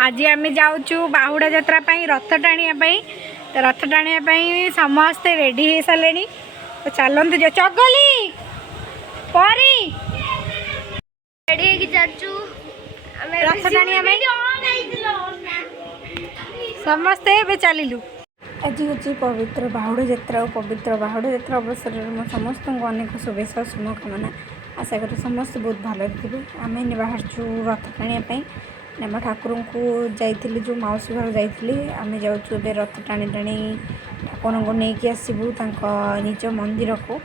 आज आम जाऊँ बाहुड़ा यात्रा रथ टाणिया तो रथ टाणिया समस्ते रेडी हो सारे तो चलते जो चगली परी रेडी रथ टाणिया समस्ते ए चलू आज हूँ पवित्र बाहुड़ा यात्रा पवित्र बाहुड़ा यात्रा अवसर में समस्त को अनेक शुभेच्छा शुभकामना आशा करी समस्त बहुत भले थे आम बाहर रथ टाणिया आम ठाकुर को जाइली जो मौसी घर जाइली आम जाऊँ रथ टाणी टाणी ठाकुर को लेकिन आसबू निज मंदिर को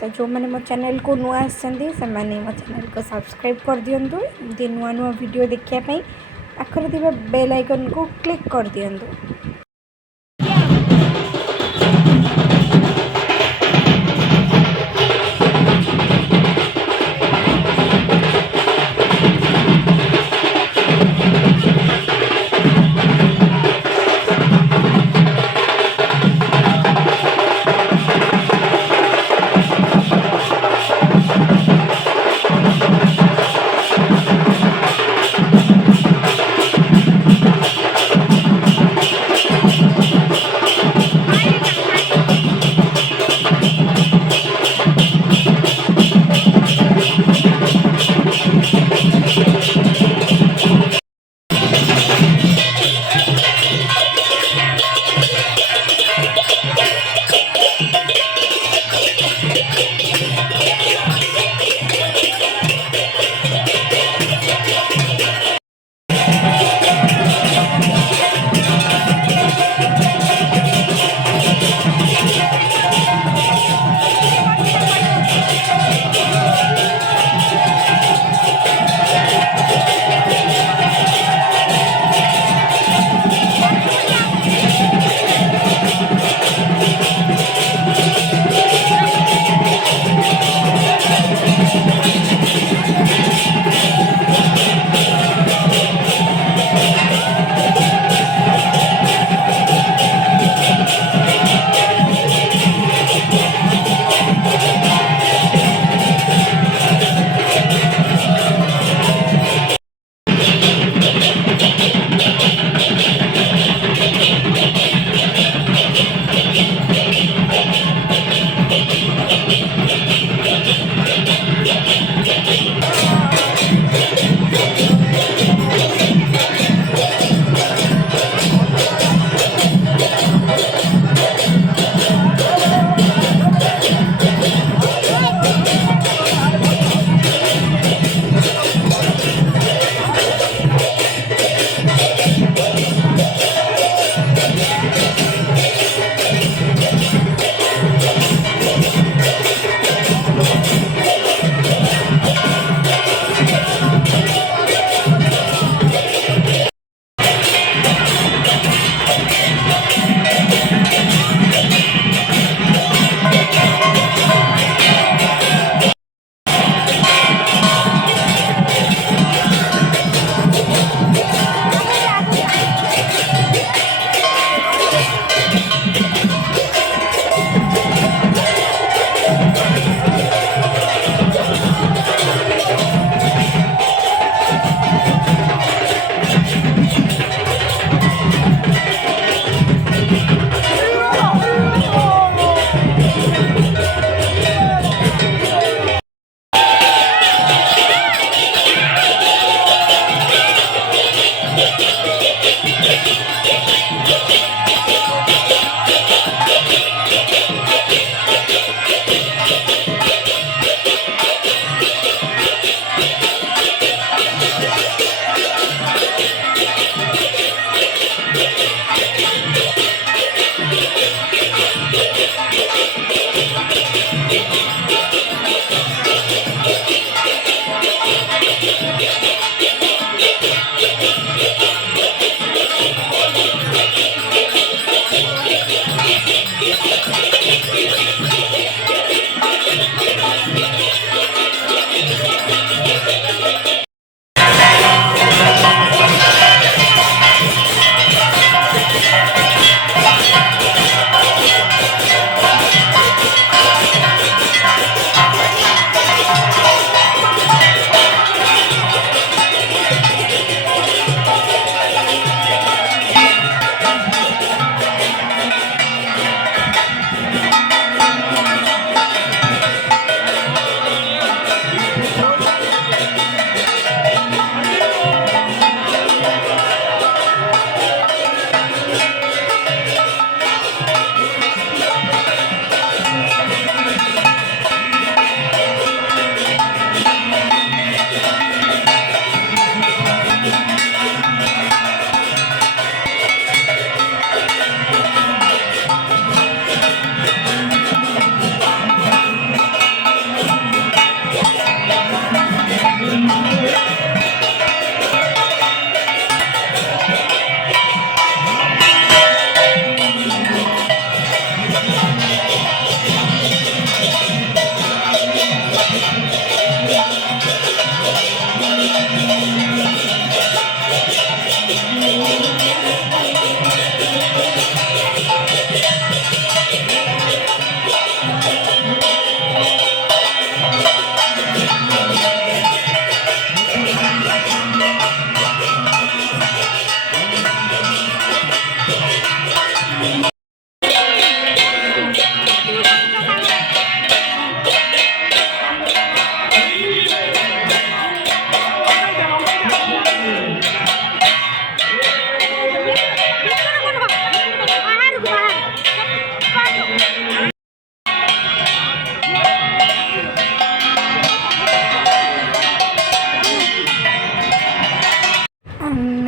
तो जो मैंने मो चैनल को नुआ आसछन्ति से माने मो चैनल को सब्सक्राइब कर दियंतु एमती नुआ नुआ वीडियो देखिया पाखरे थिबा बेल आइकन को क्लिक कर दियंतु।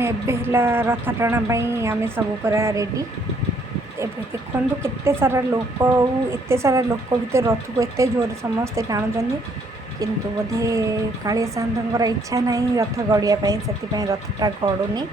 ଏବେ ହେଲା ରଥ ଟଣା ପାଇଁ ଆମେ ସବୁ ପୁରା ରେଡ଼ି। ଏବେ ଦେଖନ୍ତୁ କେତେ ସାରା ଲୋକ ଆଉ ଏତେ ସାରା ଲୋକ ଭିତରେ ରଥକୁ ଏତେ ଜୋରରେ ସମସ୍ତେ ଟାଣୁଛନ୍ତି, କିନ୍ତୁ ବୋଧେ କାଳିଆ ସାଆନ୍ତଙ୍କର ଇଚ୍ଛା ନାହିଁ ରଥ ଗଡ଼ିବା ପାଇଁ, ସେଥିପାଇଁ ରଥଟା ଗଡ଼ୁନି।